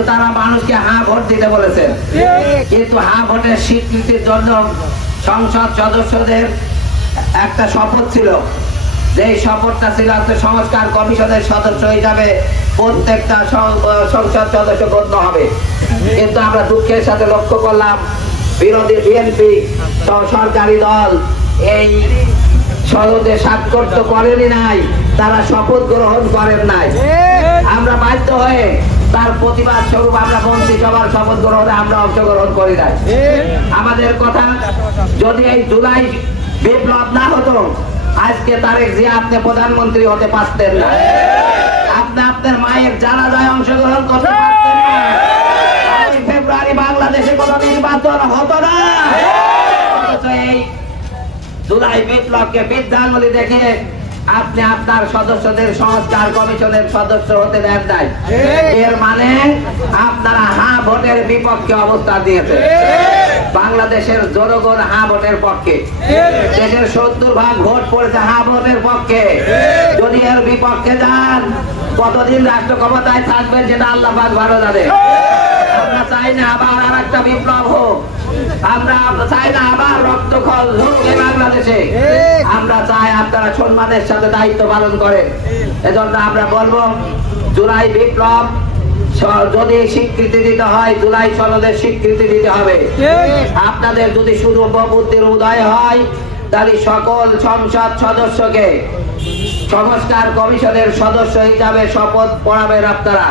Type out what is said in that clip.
কিন্তু তারা মানুষকে হ্যাঁ ভোট দিতে বলেছে। কিন্তু হ্যাঁ ভোটের স্বীকৃতির জন্য সংসদ সদস্যদের একটা শপথ ছিল, যে শপথটা ছিল সংস্কার কমিশনের সদস্য হিসাবে প্রত্যেকটা সংসদ সদস্য গণ্য হবে। কিন্তু আমরা দুঃখের সাথে লক্ষ্য করলাম বিরোধী বিএনপি সরকারি দল এই সনদে স্বাক্ষর তো করেনি নাই, তারা শপথ গ্রহণ করেন নাই। আমরা বাধ্য হয়ে তার প্রতিবাদ স্বরূপ আমরা মন্ত্রিসভার শপথ গ্রহণে আমরা অংশগ্রহণ করি নাই। আমাদের কথা, যদি এই জুলাই বিপ্লব না হতো আজকে তারেক জিয়া আপনি প্রধানমন্ত্রী হতে পারতেন না, আপনি আপনার মায়ের জানাজায় অংশগ্রহণ করতে পারতেন না, ফেব্রুয়ারি বাংলাদেশে কোনো নির্বাচন হতো না। এই জুলাই বিপ্লবকে বিদ্যাঙ্গুলি দেখে আপনি আপনার সদস্যদের সংস্কার কমিশনের সদস্য হতে দেন নাই। এর মানে আপনারা হ্যাঁ ভোটের বিপক্ষে অবস্থান দিয়েছে। বাংলাদেশের জনগণ হ্যাঁ ভোটের পক্ষে, দেশের 70% ভোট পড়েছে হ্যাঁ ভোটের পক্ষে। যদি এর বিপক্ষে যান কতদিন রাষ্ট্র ক্ষমতায় থাকবেন সেটা আল্লাহ পাক ভালো জানে। আমরা চাই না আবার আর একটা বিপ্লব হোক, আমরা চাই না আবার রক্তক্ষল হোক এই বাংলাদেশে। আমরা চাই আপনারা সম্মানের সাথে দায়িত্ব পালন করেন। এজন্য আমরা বলবো জুলাই বিপ্লব যদি স্বীকৃতি দিতে হয়, জুলাই সনদের স্বীকৃতি দিতে হবে। আপনাদের যদি শুধু বুদ্ধির উদয় হয় তাহলে সকল সংসদ সদস্যকে সংস্কার কমিশনের সদস্য হিসাবে শপথ পড়াবেন আপনারা।